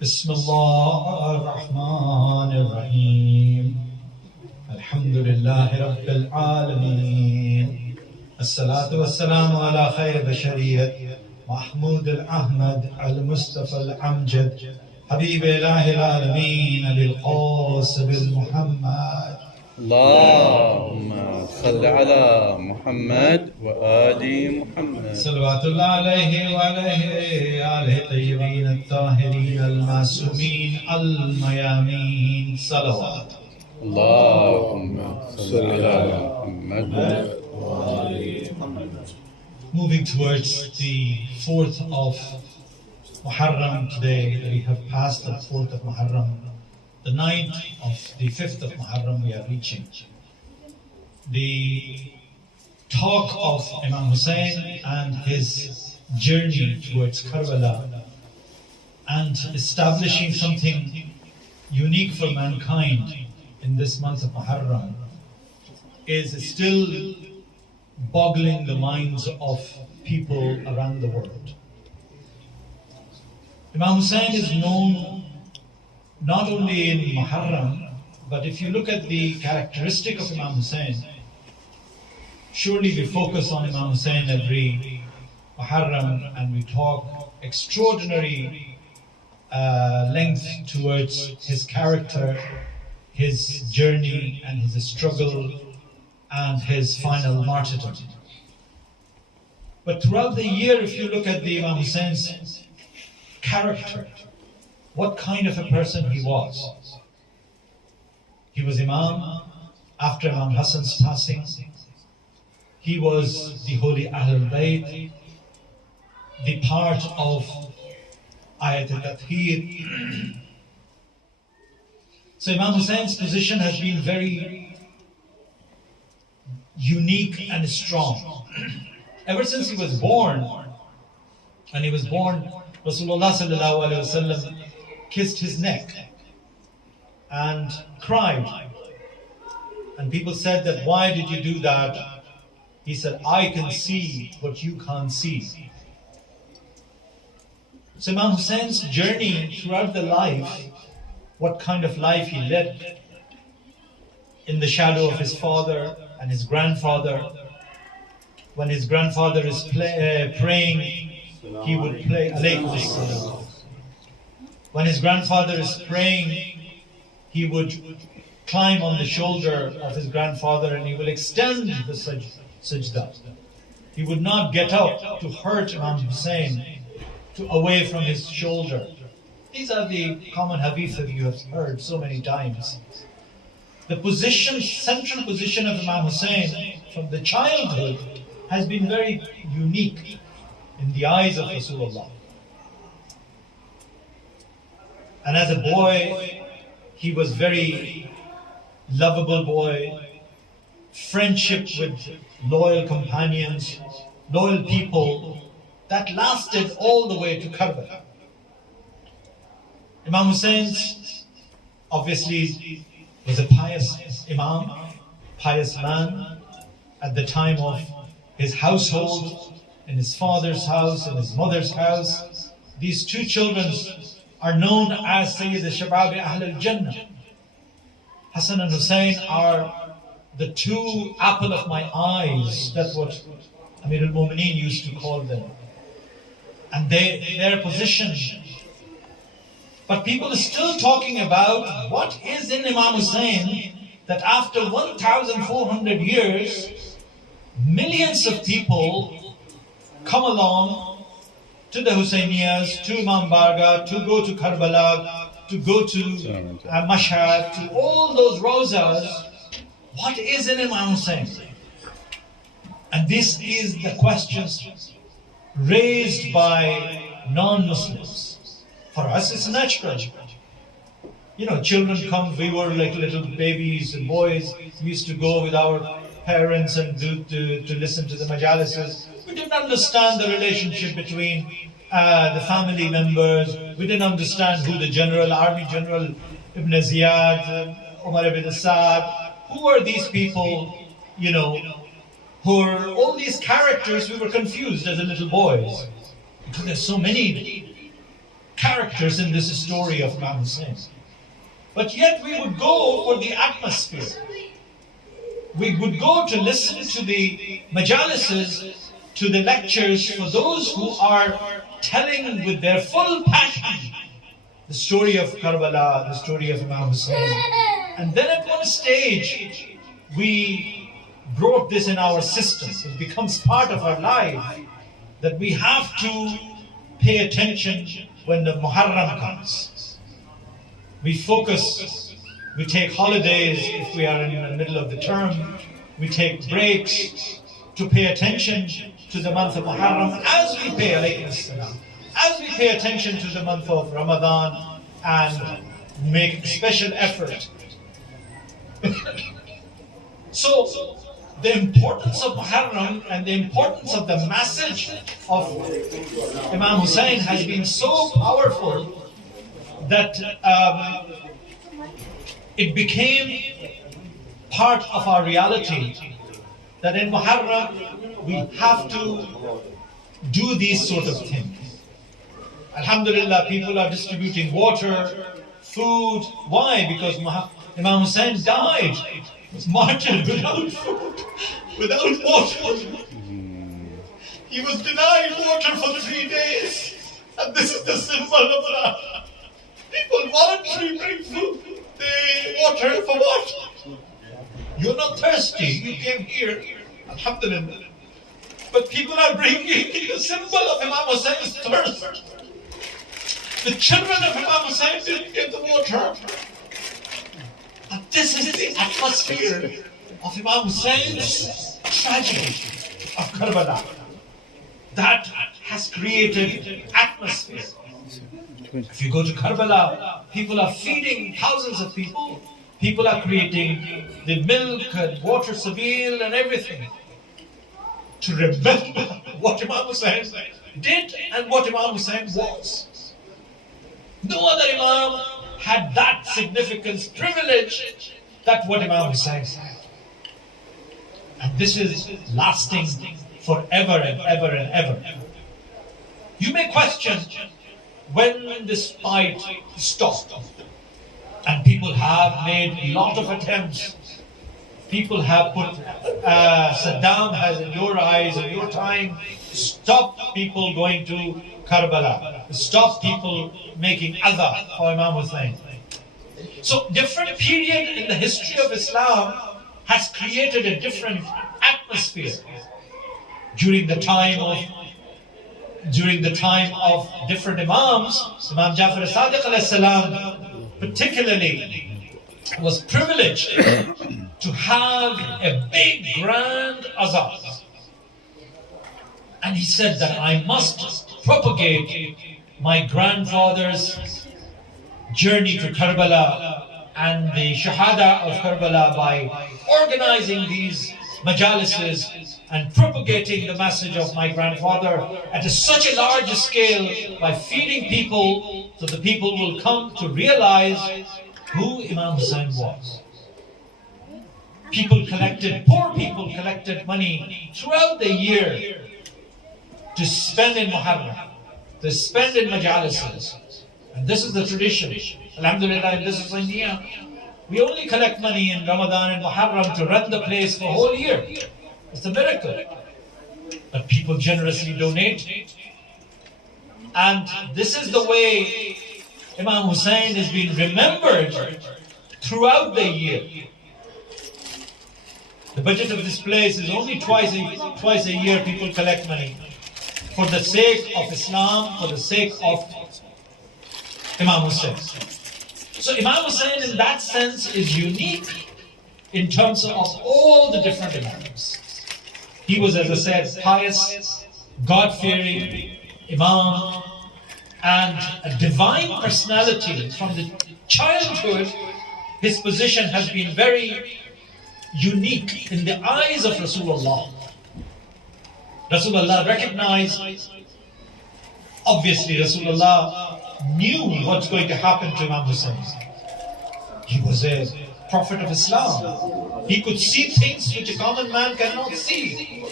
بسم الله الرحمن الرحيم الحمد لله رب العالمين الصلاة والسلام على خير بشرية محمود الأحمد المصطفى الأمجد حبيب إله العالمين أبي القاسم المحمد اللهم صل على محمد وآل محمد صلوات الله عليه وعلى آله الطيبين الطاهرين المعصومين الميامين صلوات. اللهم صل على محمد وآل محمد. Moving towards the 4th of Moharram today, we have passed the 4th of Moharram. The 9th of the 5th of Moharram we are reaching. The talk of Imam Hussein and his journey towards Karbala and establishing something unique for mankind in this month of Moharram is still boggling the minds of people around the world. Imam Hussein is known not only in Moharram, but if you look at the characteristic of Imam Hussein, surely we focus on Imam Hussein every Moharram and we talk extraordinary length towards his character, his journey and his struggle and his final martyrdom. But throughout the year, if you look at the Imam Hussein's character, what kind of a person he was. He was Imam after Imam Hassan's passing. He was the holy Ahlul Bayt, the part of Ayat al-Tathir. So Imam Hussein's position has been very unique and strong. Ever since he was born, Rasulullah sallallahu alaihi wasallam kissed his neck and cried. And people said that, why did you do that? He said, I can see what you can't see. So Imam Hussein's journey throughout the life, what kind of life he led in the shadow of his father and his grandfather. When his grandfather is praying, he would play alaykum salam. When his grandfather is praying, he would climb on the shoulder of his grandfather and he will extend the sajda. He would not get up to hurt Imam Hussein away from his shoulder. These are the common hadith that you have heard so many times. The position, central position of Imam Hussein from the childhood has been very unique in the eyes of Rasulullah. And as a boy, he was very lovable boy, friendship with loyal companions, loyal people, that lasted all the way to Karbala. Imam Hussein obviously was a pious Imam, pious man at the time of his household, in his father's house, in his mother's house. These two children are known as Sayyid al-Shabab Ahl al-Jannah. Hassan and Hussein are the two apple of my eyes. That's what Amir al-Mu'mineen used to call them. And their position. But people are still talking about what is in Imam Hussein that after 1,400 years, millions of people come along to the Hussainiyas, to Imam Barga, to go to Karbala, to go to Mashhad, to all those Rawzas. What is in Imam Hussein? And this is the questions raised by non-Muslims. For us it's natural. You know, children come, we were like little babies and boys. We used to go with our parents and to listen to the majalises. We didn't understand the relationship between the family members. We didn't understand who the general, army general, Ibn Ziyad, Umar ibn Saad, who are these people, you know, who are all these characters. We were confused as a little boys because there's so many characters in this story of Imam Hussain. But yet we would go for the atmosphere. We would go to listen to the majalises, to the lectures for those who are telling with their full passion the story of Karbala, the story of Imam Hussain. And then at one stage, we brought this in our system. It becomes part of our life that we have to pay attention when the Moharrram comes. We focus, we take holidays if we are in the middle of the term, we take breaks to pay attention to the month of Moharrram as we pay attention to the month of Ramadan and make special effort. So the importance of Muharram and the importance of the message of Imam Hussain has been so powerful that it became part of our reality, that in Muharram we have to do these sort of things. Alhamdulillah, people are distributing water, food. Why? Because Imam Hussain died, was martyred without food, without water. He was denied water for 3 days. And this is the symbol of that. People voluntarily bring food, water for what? You're not thirsty, you came here, alhamdulillah. But people are bringing the symbol of Imam Hussein's thirst. The children of Imam Hussain didn't get the water. And this is the atmosphere of Imam Hussein's tragedy of Karbala. That has created atmosphere. If you go to Karbala, people are feeding thousands of people. People are creating the milk and water sabil and everything to remember what Imam Hussain did and what Imam Hussain was. No other Imam had that significance, privilege, that what Imam Hussain had. And this is lasting forever and ever and ever. You may question when this fight stopped. And people have made a lot of attempts. People have put, Saddam has in your eyes, in your time, stopped people going to Karbala, stop people making adha for Imam Hussain. So different period in the history of Islam has created a different atmosphere. During the time of different Imams, Imam Jafar as-Sadiq alayhi salam particularly was privileged to have a big grand azan. And he said that I must propagate my grandfather's journey to Karbala and the Shahada of Karbala by organizing these majalises and propagating the message of my grandfather at such a large scale by feeding people, so the people will come to realize who Imam Hussain was. Poor people collected money throughout the year to spend in Muharram, to spend in majalises. And this is the tradition. Alhamdulillah, this is India. We only collect money in Ramadan and Muharram to run the place for a whole year. It's a miracle. But people generously donate. And this is the way Imam Hussain is being remembered throughout the year. The budget of this place is only twice a year people collect money for the sake of Islam, for the sake of Imam Hussain. So Imam Hussain in that sense is unique in terms of all the different Imams. He was, as I said, pious, God-fearing Imam, and a divine personality. From the childhood, his position has been very unique in the eyes of Rasulullah. Rasulullah recognized, obviously Rasulullah knew what's going to happen to Imam Hussain. He was a prophet of Islam. He could see things which a common man cannot see.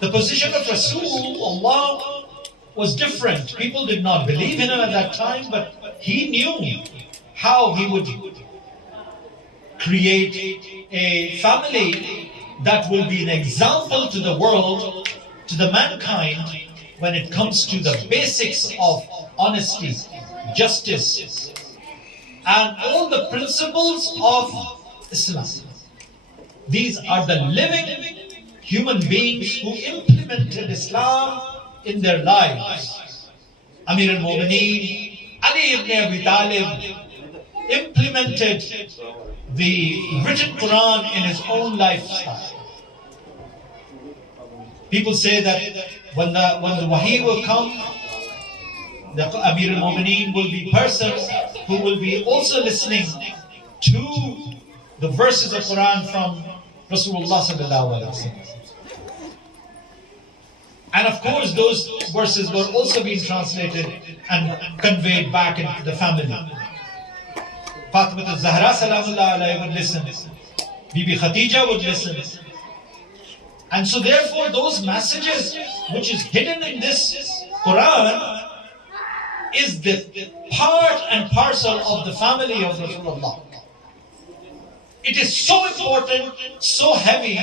The position of Rasulullah was different. People did not believe in him at that time, but he knew how he would create a family that will be an example to the world, to the mankind, when it comes to the basics of honesty, justice, and all the principles of Islam. These are the living human beings who implemented Islam in their lives. Amir al-Mu'mineen, Ali ibn Abi Talib, implemented the written Quran in his own lifestyle. People say that when the wahi will come, the Amir al-Mu'mineen will be person who will be also listening to the verses of Quran from Rasulullah sallallahu alaihi wasallam. And of course, those verses were also being translated and conveyed back into the family. Fatima al-Zahra salamullah alayhi would listen. Bibi Khadija would listen. And so therefore, those messages which is hidden in this Quran is the part and parcel of the family of Rasulullah. It is so important, so heavy,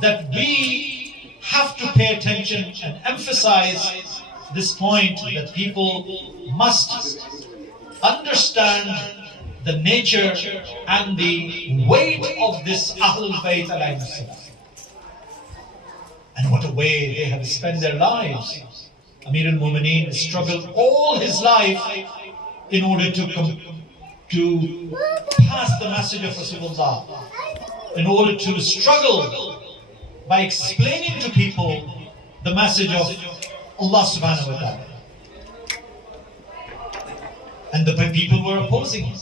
that we have to pay attention and emphasize this point, that people must understand the nature and the weight of this Ahlul Bayt alayhi salam. And what a way they have spent their lives. Amir al-Mu'mineen struggled all his life in order to pass the message of Rasulullah, in order to struggle by explaining to people the message of Allah subhanahu wa ta'ala. And the people were opposing him.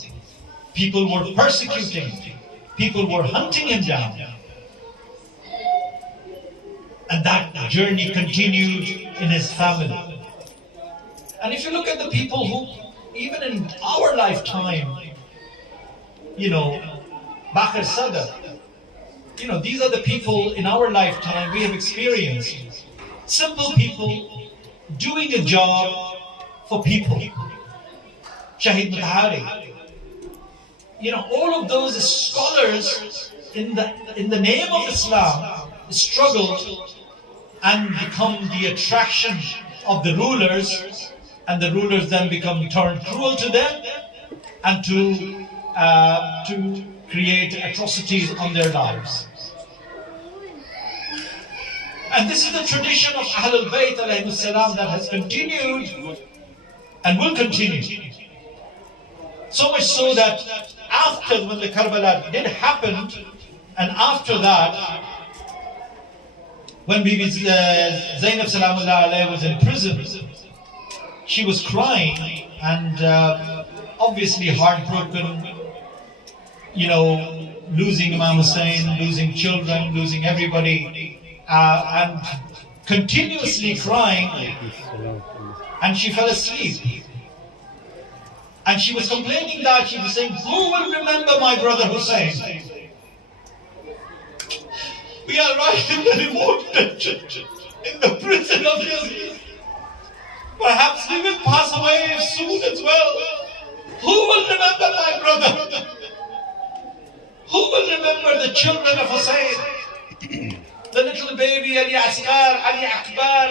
People were persecuting him. People were hunting him down. And that journey continued in his family. And if you look at the people who, even in our lifetime, Bakr Sadr, these are the people in our lifetime we have experienced. Simple people doing a job for people. Shahid Mutahari. All of those scholars in the name of Islam struggled and become the attraction of the rulers, and the rulers then become turned cruel to them and to create atrocities on their lives. And this is the tradition of Ahlul Bayt alayhi salam that has continued and will continue. So much so that after, when the Karbala did happen, and after that, when Bibi Zainab Salamullah alayhi was in prison, she was crying and obviously heartbroken, losing Imam Hussain, losing children, losing everybody, and continuously crying, and she fell asleep. And she was complaining that, she was saying, who will remember my brother Hussain? We are right in the remote dungeon, in the prison of Yazid. Perhaps we will pass away soon as well. Who will remember my brother? Who will remember the children of Hussain? The little baby Ali Asghar, Ali Akbar,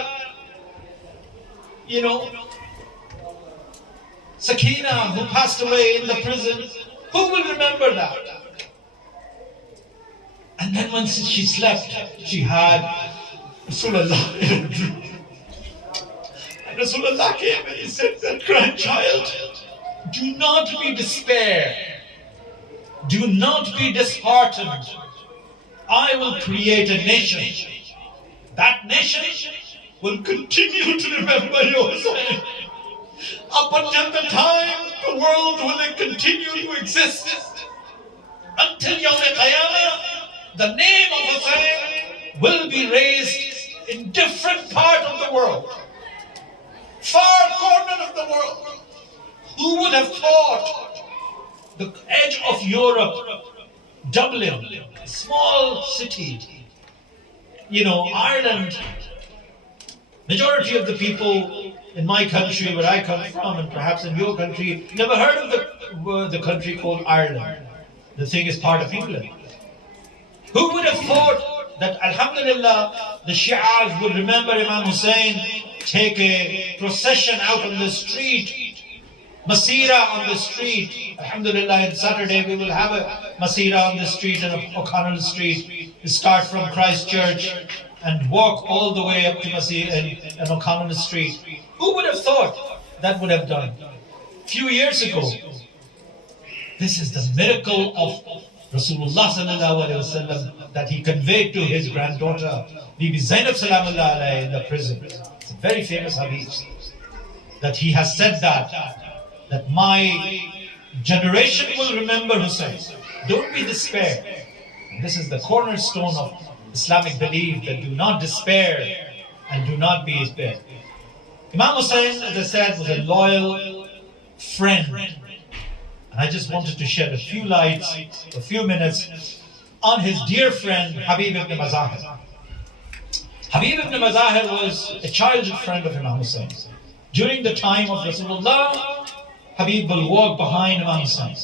Sakina, who passed away in the prison. Who will remember that? And then once she slept, she had Rasulullah in a dream. And Rasulullah came and he said, that grandchild, do not be despair. Do not be disheartened. I will create a nation. That nation will continue to remember your Hussain. Up until the time the world will continue to exist. Until Yawm Qiyamah, the name of Hussain will be raised in different parts of the world. Far corner of the world. Who would have thought the edge of Europe, Dublin, a small city, Ireland, majority of the people in my country where I come from, and perhaps in your country, never heard of the country called Ireland. The thing is part of England. Who would have thought that, alhamdulillah, the Shi'as would remember Imam Hussein, take a procession out on the street, Masira on the street. Alhamdulillah, on Saturday we will have a Masira on the street and O'Connell Street. We start from Christchurch and walk all the way up to Masira and O'Connell Street. Who would have thought that would have done? Few years ago. This is the miracle of Rasulullah sallallahu alaihi wasallam that he conveyed to his granddaughter, Bibi Zainab salamullah alayhi, in the prison. It's a very famous hadith that he has said that my generation will remember Hussein. Don't be despair. And this is the cornerstone of Islamic belief, that do not despair and do not be despair. Imam Hussein, as I said, was a loyal friend. And I just wanted to shed a few lights, a few minutes, on his dear friend, Habib ibn Mazahir. Habib ibn Mazahir was a childhood friend of Imam Hussein. During the time of Rasulullah, Habib will walk behind Imam Hussein.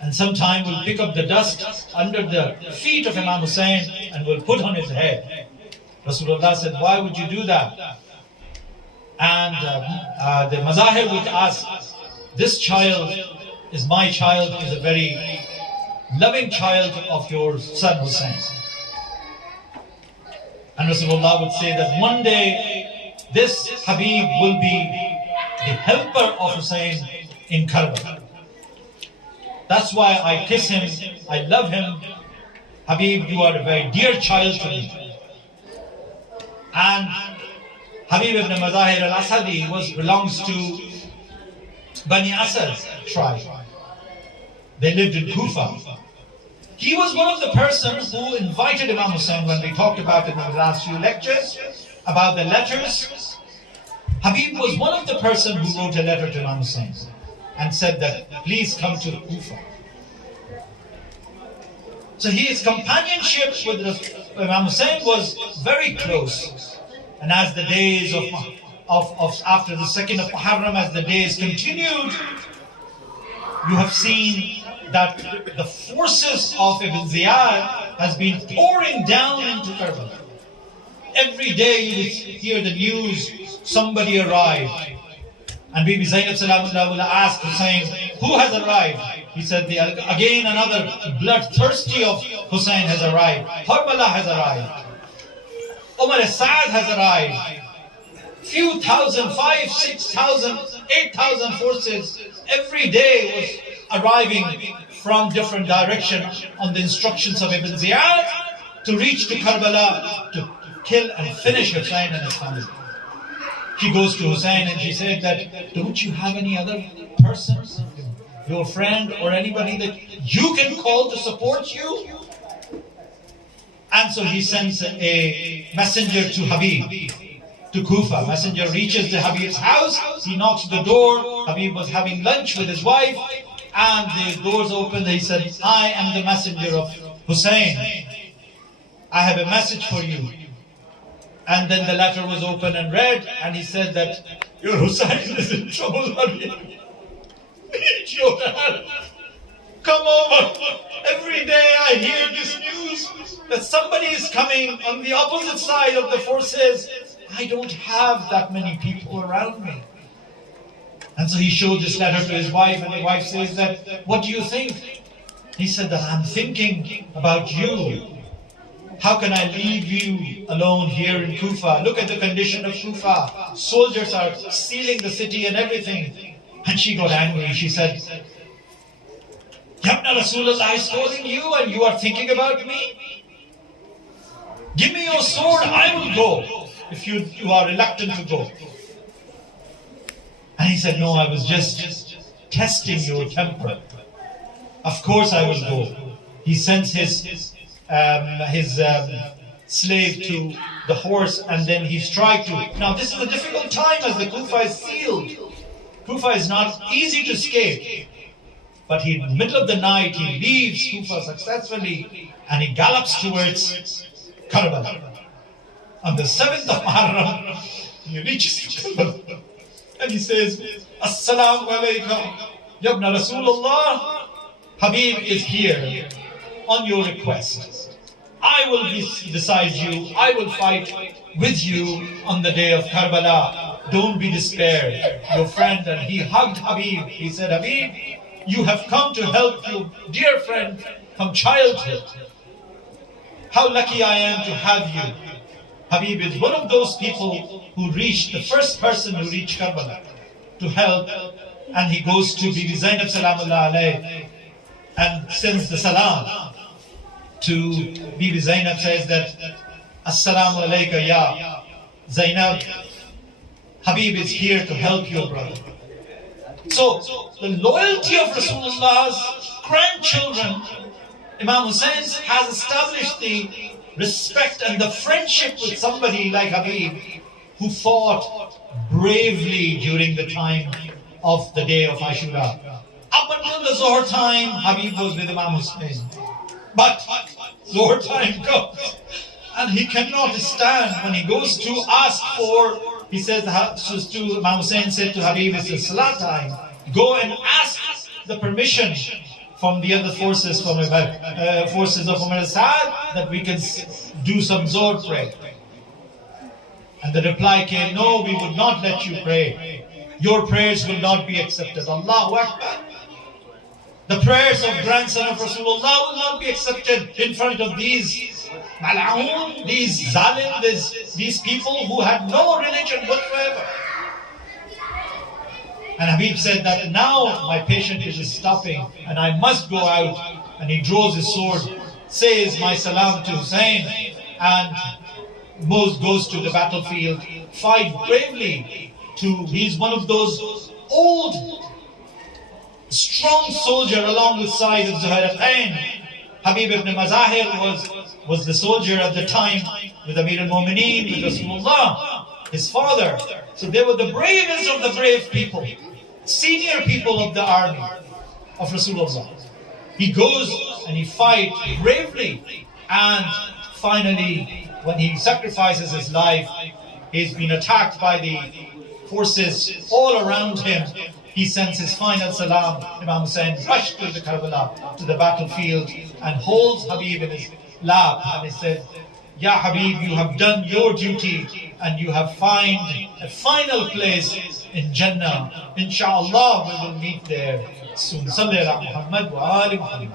And sometime will pick up the dust under the feet of Imam Hussein and will put on his head. Rasulullah said, why would you do that? And the Mazahir would ask, this child is my child, is a very loving child of your son Hussein. And Rasulullah would say that one day this Habib will be the helper of Hussein in Karbala. That's why I kiss him, I love him. Habib, you are a very dear child to me. And Habib ibn Mazahir al-Asadi belongs to Bani Asad's tribe. They lived in Kufa. He was one of the persons who invited Imam Hussein, when we talked about it in the last few lectures, about the letters. Habib was one of the persons who wrote a letter to Imam Hussein and said that, please come to Kufa. So his companionship with Imam Hussein was very close. And as the days of after the second of Moharrram, as the days continued, you have seen that the forces of Ibn Ziyad has been pouring down into Karbala. Every day you will hear the news, somebody arrived. And Bibi Zainab salamullah will ask Hussein, who has arrived? He said, again another bloodthirsty of Hussein has arrived. Karbala has arrived. Umar Syed has arrived. Few thousand, 5,000, 6,000, 8,000 forces every day was arriving from different directions on the instructions of Ibn Ziyad to reach to Karbala to kill and finish Hussein and his family. She goes to Hussein and she said that, don't you have any other persons, your friend or anybody that you can call to support you? And so he sends a messenger to Habib, to Kufa. Messenger reaches the Habib's house, he knocks the door. Habib was having lunch with his wife, and the doors opened. He said, I am the messenger of Hussein. I have a message for you. And then the letter was opened and read, and he said that your Hussein is in trouble, Habib. Need your help. Come over. Every day I hear this news that somebody is coming on the opposite side of the forces. I don't have that many people around me. And so he showed this letter to his wife, and his wife says that, what do you think? He said that I'm thinking about you. How can I leave you alone here in Kufa? Look at the condition of Kufa. Soldiers are sealing the city and everything. And she got angry. She said, Yabna Rasulullah is calling you and you are thinking about me? Give me your sword, I will go, if you are reluctant to go. And he said, no, I was just testing your temper. Of course I will go. He sends his slave to the horse, and then he strikes to. Now this is a difficult time as the Kufa is sealed. Kufa is not easy to escape. But in the middle of the night, he leaves Kufa successfully and he gallops towards Karbala. On the 7th of Moharrram, he reaches Karbala. and he says, Assalamu alaikum, Yabna Rasulullah, Habib is here on your request. I will be beside you, I will fight with you on the day of Karbala. Don't be despaired, your friend. And he hugged Habib. He said, Habib, you have come to help your dear friend from childhood. How lucky I am to have you. Habib is one of those people who reached, the first person who reached Karbala to help. And he goes to Bibi Zainab Salamullah alayh and sends the salam to Bibi Zainab, says that, Assalamu alayka ya Zainab, Habib is here to help your brother. So, the loyalty of Rasulullah's grandchildren, Imam Hussein has established the respect and the friendship with somebody like Habib, who fought bravely during the time of the day of Ashura. Up until the Zohar time, Habib was with Imam Hussein. But Zohar time comes, and he cannot stand. When he goes to ask for, he says to Imam Hussein said to Habib, it's the Salah time. Go and ask the permission from the other forces, from forces of Umar Sa'ad, that we can do some Zohar prayer. And the reply came, no, we would not let you pray. Your prayers will not be accepted. Allahu Akbar. The prayers of grandson of Rasulullah will not be accepted in front of these mal'aun, these zalim, these people who had no religion whatsoever. And Habib said that now my patience is stopping and I must go out. And he draws his sword, says my salam to Hussein, and goes to the battlefield, fight bravely. He's one of those old, strong soldier along with Syed of Zuhairatain. Habib ibn Mazahir was the soldier at the time with Amir al-Mu'mineen, with Rasulullah, his father. So they were the bravest of the brave people, senior people of the army of Rasulullah. He goes and he fights bravely, and finally, when he sacrifices his life, he's been attacked by the forces all around him. He sends his final salam. Imam Hussein rushed to the Karbala, to the battlefield, and holds Habib in his lap. And he said, Ya Habib, you have done your duty, and you have found a final place in Jannah. Inshallah, we will meet there soon. Salli ala Muhammad wa ali Muhammad.